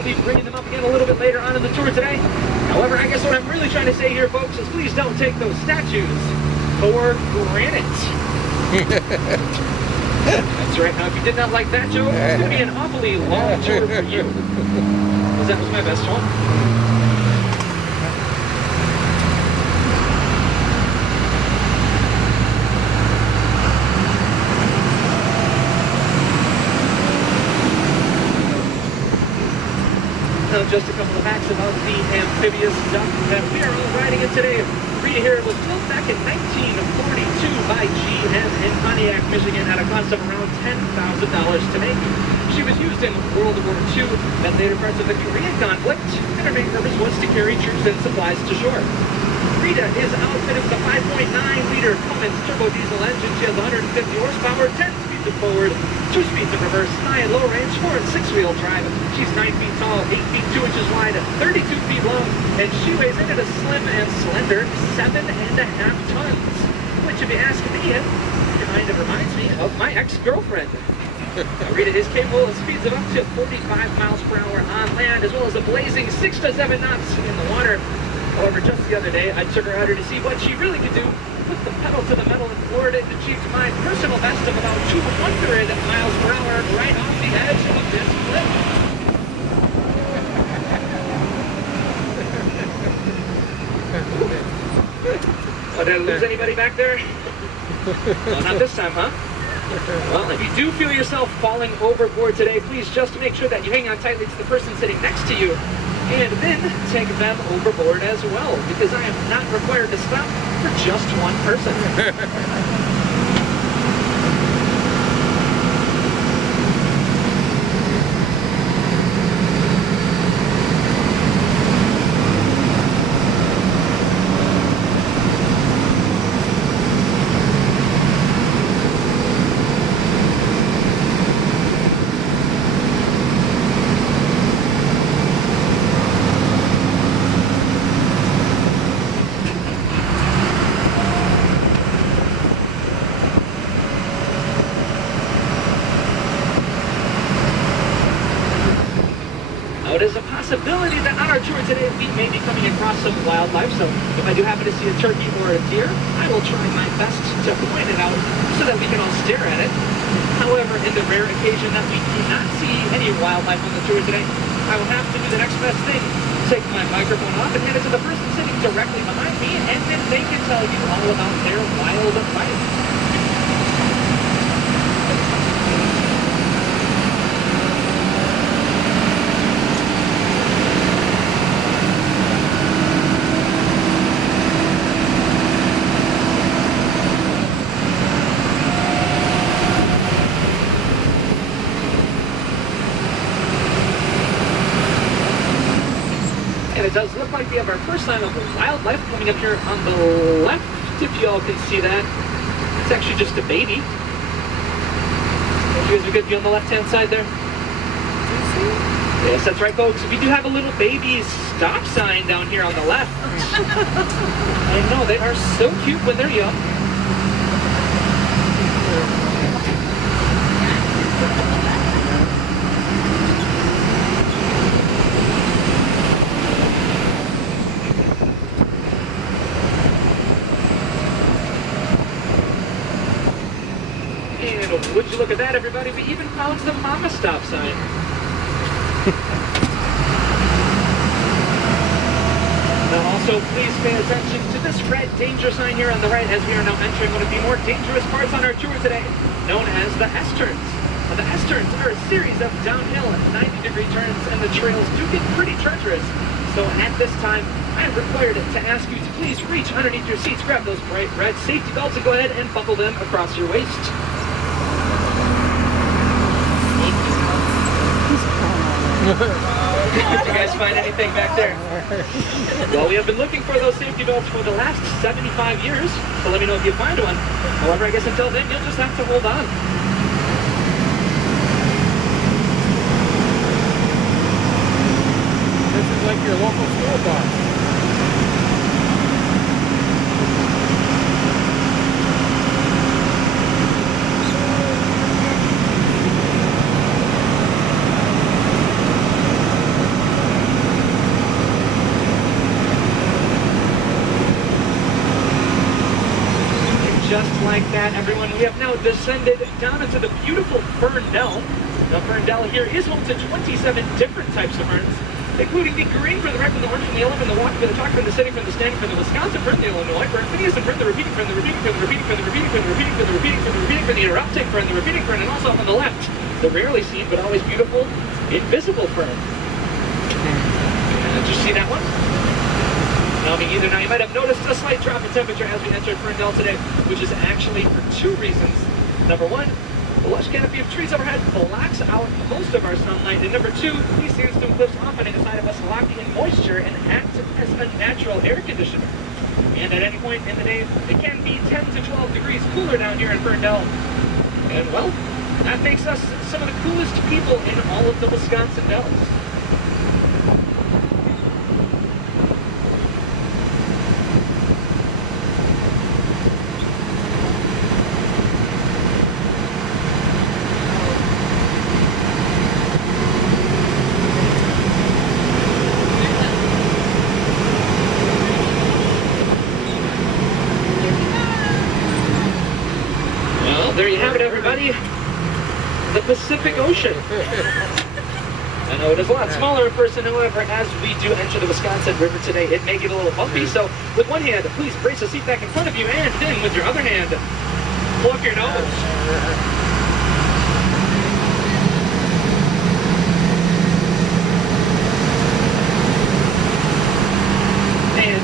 will be bringing them up again a little bit later on in the tour today. However, I guess what I'm really trying to say here, folks, is please don't take those statues for granted. That's right. Now, if you did not like that joke, it's going to be an awfully long tour for you. Because that was my best one. Now, just a couple of facts about the amphibious duck that we are all riding in today. Rita here was built back in 1942 by GM in Pontiac, Michigan at a cost of around $10,000 to make. She was used in World War II and later parts of the Korean conflict, and her main purpose was to carry troops and supplies to shore. Rita is outfitted with a 5.9-liter Cummins turbo diesel engine. She has 150 horsepower, 10 speeds of forward, 2 speeds of reverse, high and low range, 4- and 6-wheel drive. She's 9 feet tall, 8 feet 2 inches wide, 32 feet long, and she weighs in at a slim and slender 7.5 tons. Which, if you ask me, it kind of reminds me of my ex-girlfriend. Rita is capable of speeds of up to 45 miles per hour on land, as well as a blazing 6 to 7 knots in the water. However, just the other day, I took her out here to see what she really could do. Put the pedal to the metal in Florida and achieved my personal best of about 200 miles per hour right off the edge of this cliff. Oh, did I lose anybody back there? No, not this time, huh? Well, if you do feel yourself falling overboard today, please just make sure that you hang on tightly to the person sitting next to you. And then take them overboard as well, because I am not required to stop for just one person. It is a possibility that on our tour today we may be coming across some wildlife, so if I do happen to see a turkey or a deer, I will try my best to point it out so that we can all stare at it. However, in the rare occasion that we do not see any wildlife on the tour today, I will have to do the next best thing. Take my microphone off and hand it to the person sitting directly behind me, and then they can tell you all about their wild life. And it does look like we have our first sign of wildlife coming up here on the left, if you all can see that. It's actually just a baby. You guys are good view on the left-hand side there? Yes, that's right, folks. We do have a little baby stop sign down here on the left. I know, they are so cute when they're young. Would you look at that, everybody? We even found the mama stop sign. Now also, please pay attention to this red danger sign here on the right as we are now entering one of the more dangerous parts on our tour today, known as the S-turns. Now, the S-turns are a series of downhill 90-degree turns, and the trails do get pretty treacherous. So at this time, I am required to ask you to please reach underneath your seats, grab those bright red safety belts, and go ahead and buckle them across your waist. Did you guys find anything back there? Well, we have been looking for those safety belts for the last 75 years, so let me know if you find one. However, I guess until then, you'll just have to hold on. This is like your local school bus. like that, everyone, we have now descended down into the beautiful Ferndale. Now, Ferndale here is home to 27 different types of ferns, including the green fern, the red fern, the orange fern, the yellow fern, the walking fern, the chalk fern, the sitting fern, the standing fern, the Wisconsin fern, the Illinois fern, Phineas fern, the repeating fern, the repeating fern, the repeating fern, the repeating fern, the repeating fern, the repeating fern, the repeating fern, the erupting fern, the repeating fern, and also on the left, the rarely seen but always beautiful invisible fern. Did you see that one? No, me either. Now, you might have noticed a slight drop in temperature as we entered Ferndale today, which is actually for two reasons. Number one, the lush canopy of trees overhead blocks out most of our sunlight. And number two, these sandstone cliffs off on either side of us lock in moisture and act as a natural air conditioner. And at any point in the day, it can be 10 to 12 degrees cooler down here in Ferndale. And well, that makes us some of the coolest people in all of the Wisconsin Dells. There you have it, everybody. The Pacific Ocean. I know it is a lot smaller in person, however, as we do enter the Wisconsin River today, it may get a little bumpy. So with one hand, please brace the seat back in front of you, and then with your other hand, pull up your nose.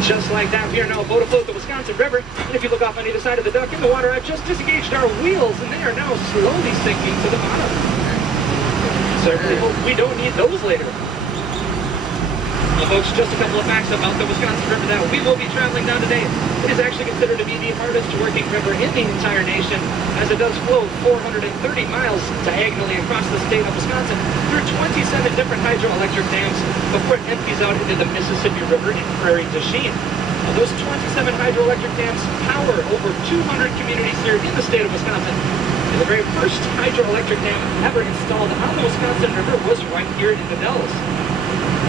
Just like that, we are now a boat afloat the Wisconsin River. And if you look off on either side of the dock in the water, I've just disengaged our wheels, and they are now slowly sinking to the bottom. Certainly hope we don't need those later. Well, folks, just a couple of facts about the Wisconsin River that we will be traveling down today. It is actually considered to be the hardest working river in the entire nation, as it does flow 430 miles diagonally across the state of Wisconsin through 27 different hydroelectric dams before it empties out into the Mississippi River in Prairie du Chien. Now, those 27 hydroelectric dams power over 200 communities here in the state of Wisconsin. And the very first hydroelectric dam ever installed on the Wisconsin River was right here in the Dells.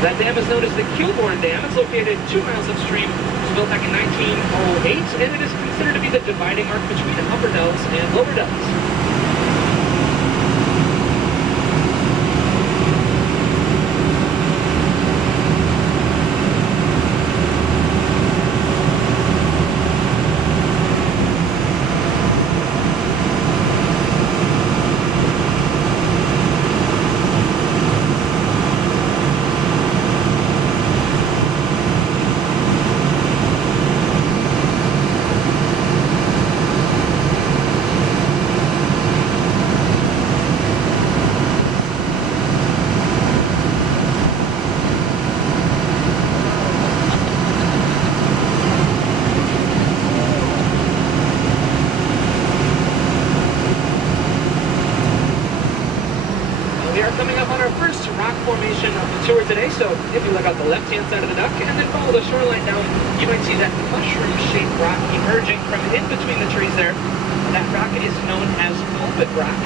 That dam is known as the Kilbourne Dam. It's located 2 miles upstream. It was built back in 1908, and it is considered to be the dividing mark between Upper Dells and Lower Dells. Coming up on our first rock formation of the tour today, so if you look out the left-hand side of the duck and then follow the shoreline down, you might see that mushroom-shaped rock emerging from in between the trees there. That rock is known as pulpit rock.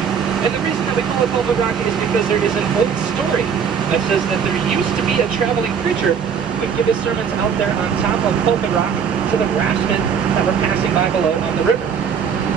And the reason that we call it pulpit rock is because there is an old story that says that there used to be a traveling preacher who would give his sermons out there on top of pulpit rock to the raftsmen that were passing by below on the river.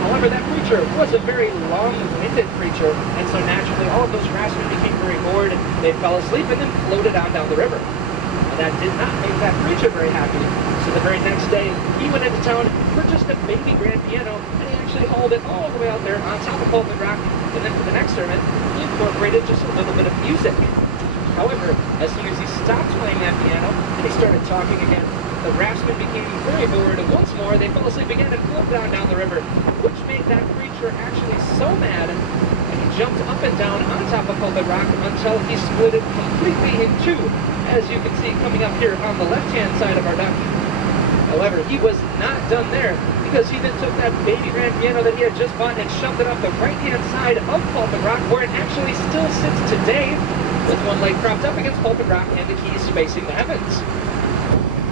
However, that preacher was a very long-winded preacher, and so naturally all of those raftsmen became very bored, they fell asleep, and then floated on down the river. And that did not make that preacher very happy. So the very next day, he went into town, purchased a baby grand piano, and he actually hauled it all the way out there on top of Pulpit Rock, and then for the next sermon, he incorporated just a little bit of music. However, as soon as he stopped playing that piano, and he started talking again, the raftsmen became very bored, and once more they fell asleep again and floated on down the river, which made that preacher actually so mad that he jumped up and down on top of Pulpit Rock until he split it completely in two, as you can see coming up here on the left-hand side of our duck. However, he was not done there, because he then took that baby grand piano that he had just bought and shoved it off the right-hand side of Pulpit Rock, where it actually still sits today, with one leg propped up against Pulpit Rock and the keys facing the heavens.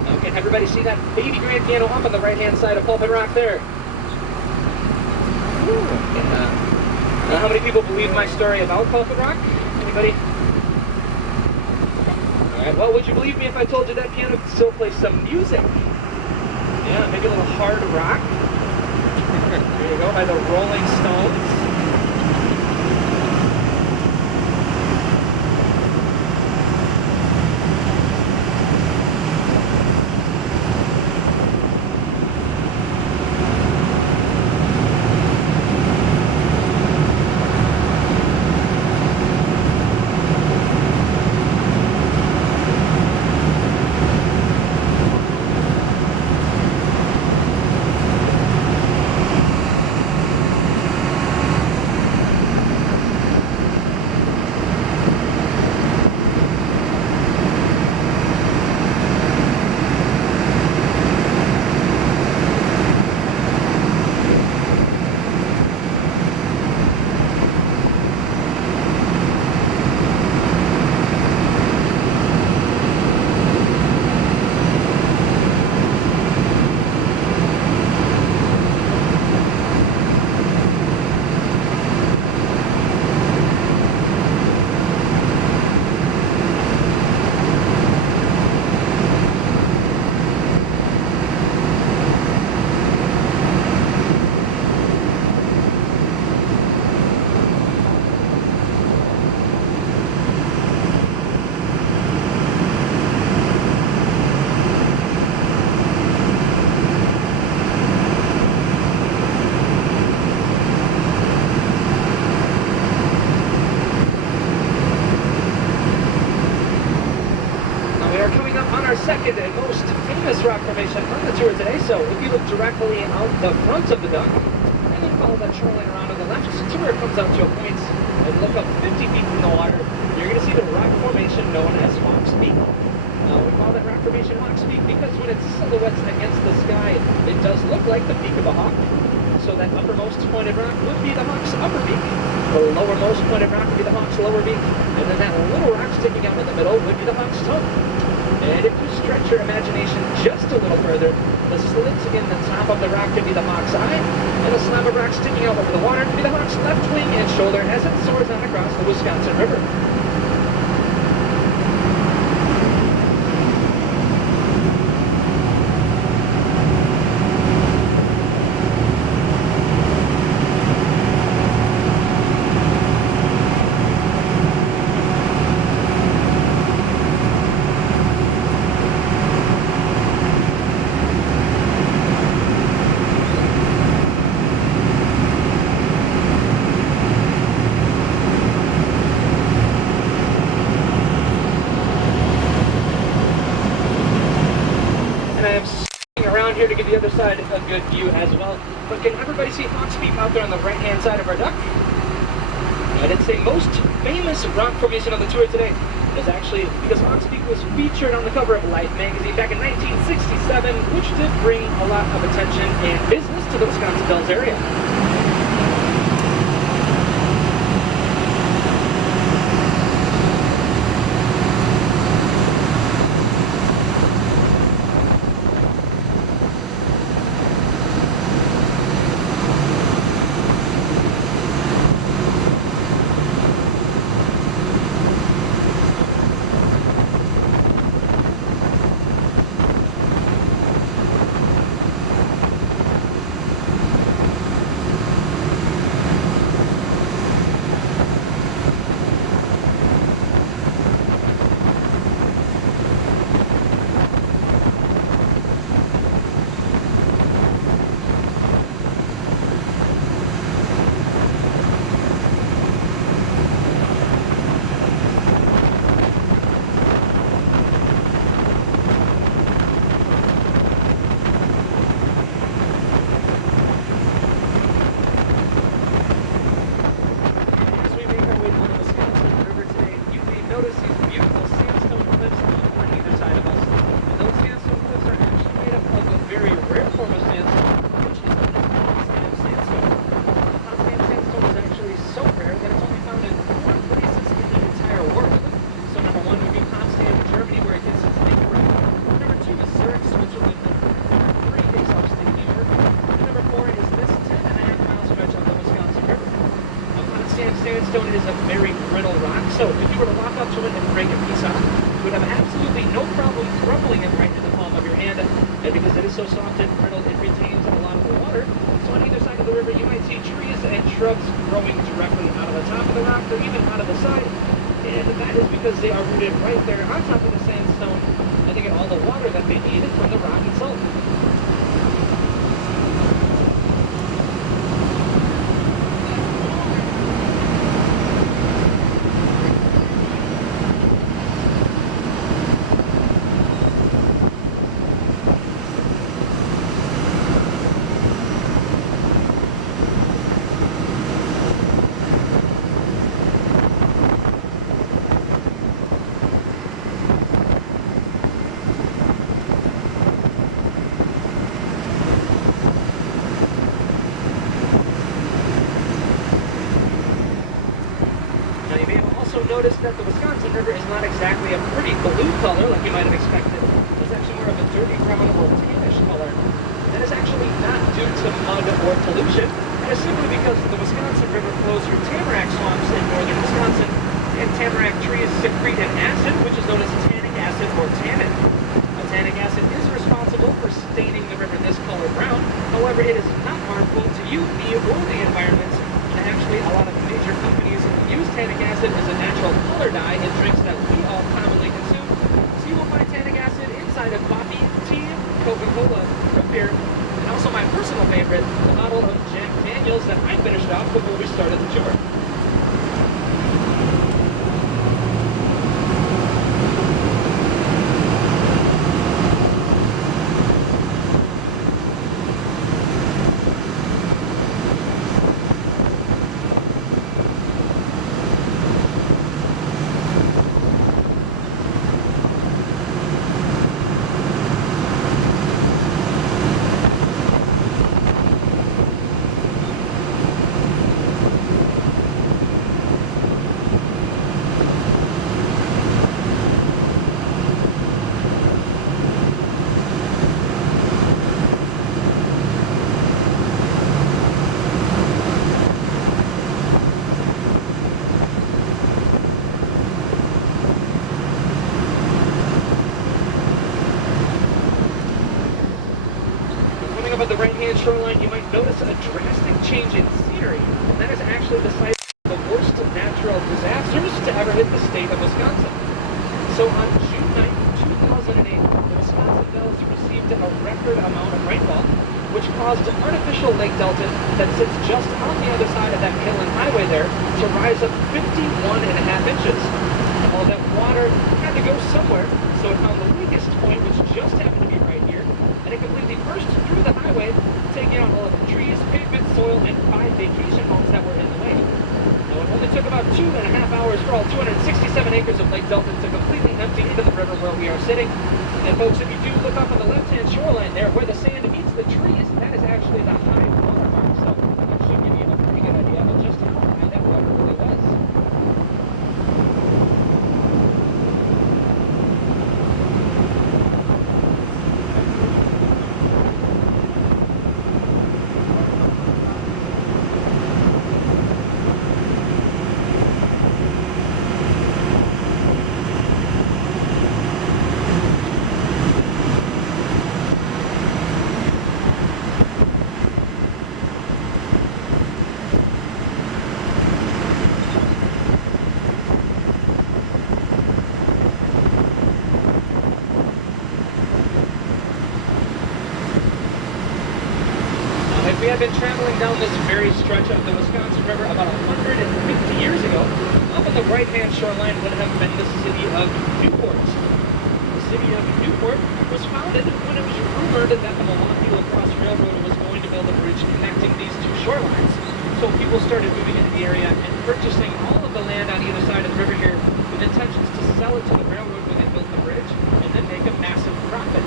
Now, can everybody see that baby grand piano up on the right-hand side of Pulpit Rock there? Now, how many people believe my story about Pulpit Rock? Anybody? Alright, well, would you believe me if I told you that piano could still play some music? Yeah, maybe a little hard rock. There you go, by the Rolling Stones. Second and most famous rock formation on the tour today. So if you look directly out the front of the duck and then follow that shoreline around on the left to where it comes out to a point and look up 50 feet from the water, you're going to see the rock formation known as Hawk's Peak. We call that rock formation Hawk's Peak because when it's silhouettes against the sky, it does look like the peak of a hawk. So that uppermost pointed rock would be the hawk's upper beak. The lowermost pointed rock would be the hawk's lower beak. And then that little rock sticking out in the middle would be the hawk's tongue. And if you stretch your imagination just a little further, the slit in the top of the rock could be the hawk's eye, and a slab of rock sticking out over the water could be the hawk's left wing and shoulder as it soars on across the Wisconsin River. Here to give the other side a good view as well. But can everybody see Hawk's Peak out there on the right-hand side of our duck? I'd say most famous rock formation on the tour today is actually because Hawk's Peak was featured on the cover of Life magazine back in 1967, which did bring a lot of attention and business to the Wisconsin Dells area. Sandstone is a very brittle rock, so if you were to walk up to it and break a piece off, you would have absolutely no problem crumbling it right in the palm of your hand. And because it is so soft and brittle, it retains a lot of the water. So on either side of the river, you might see trees and shrubs growing directly out of the top of the rock or even out of the side. And that is because they are rooted right there on top of the sandstone, and they get all the water that they need from the rock itself. Now, you may have also noticed that the Wisconsin River is not exactly a pretty blue color like you might have expected. It's actually more of a dirty brown or tannish color. That is actually not due to mud or pollution. That is simply because the Wisconsin River flows through tamarack swamps in northern Wisconsin, and tamarack trees secrete an acid which is known as tannic acid or tannin. Now, tannic acid is responsible for staining the river this color brown. However, it is not harmful to you, me, or the environment. And actually, a lot of major companies use tannic acid as a natural color dye in drinks that we all commonly consume. So you will find tannic acid inside of coffee, tea, Coca-Cola, root beer, and also my personal favorite, the bottle of Jack Daniels that I finished off before we started the tour. Coming up at the right-hand shoreline, you might notice a drastic change in scenery, and that is actually the site of the worst natural disasters to ever hit the state of Wisconsin. So on June 9th, 2008, the Wisconsin Dells received a record amount of rainfall, which caused an artificial Lake Delton that sits just on the other side of that hill and highway there to rise up 51.5 inches. All that water had to go somewhere, so it found the weakest point, which just happened to be right here, and it completely burst through the highway, taking out all of the trees, pavement, soil, and 5 vacation homes that were in the way. Now, it only took about 2.5 hours for all 267 acres of Lake Delton to completely empty into the river where we are sitting. And folks, if you do look up on the left-hand shoreline there, where the sand meets the trees, that is actually the high water mark. So that should give you a pretty good idea of just how high that water really was. We have been traveling down this very stretch of the Wisconsin River about 150 years ago. Up on the right-hand shoreline would have been the city of Newport. The city of Newport was founded when it was rumored that the Milwaukee Lacrosse Railroad was going to build a bridge connecting these two shorelines. So people started moving into the area and purchasing all of the land on either side of the river here with intentions to sell it to the railroad when they built the bridge and then make a massive profit.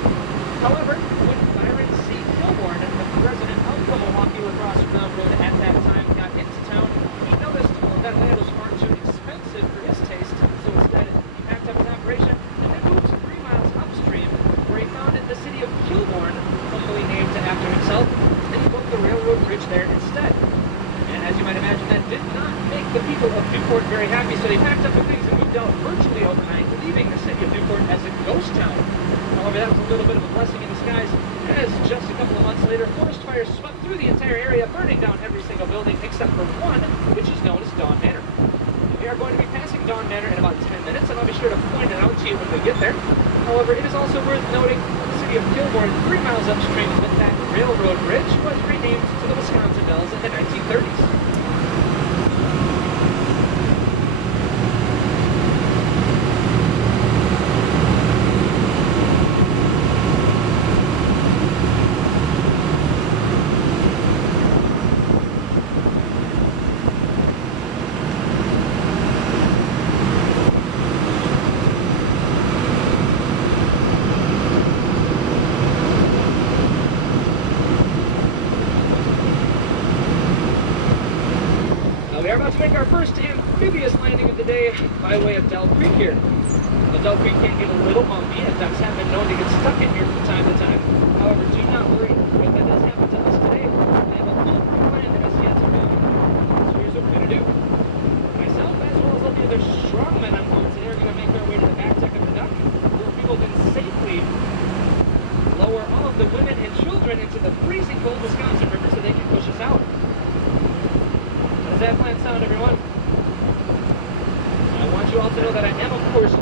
However, when Byron C. Kilbourne, the president of the Milwaukee Lacrosse Railroad at that time, got into town, he noticed that land was far too expensive for his taste, so instead he packed up his operation and then moved 3 miles upstream, where he founded the city of Kilbourne, humbly named after himself, and he built the railroad bridge there instead. And as you might imagine, that did not make the people of Newport very happy, so they packed up their things and moved out virtually overnight, leaving the city. ghost town. However, that was a little bit of a blessing in disguise, as just a couple of months later, forest fires swept through the entire area, burning down every single building except for one, which is known as Dawn Manor. We are going to be passing Dawn Manor in about 10 minutes, and I'll be sure to point it out to you when we get there. However, it is also worth noting the city of Kilbourne, 3 miles upstream with that railroad bridge, was renamed to the Wisconsin Dells in the 1930s. We are about to make our first amphibious landing of the day by way of Dell Creek here. The Dell Creek can get a little bumpy, and ducks have been known to get stuck in here from time to time. However, do not worry, if that does happen to us today, I have a full plan that has yet to be. So here's what we're going to do. Myself, as well as all the other strong men on board today, are going to make our way to the back deck of the duck, where we will then safely lower all of the women and children into the freezing cold Wisconsin River so they can push us out. Does that plan sound, everyone? I want you all to know that I am, of course,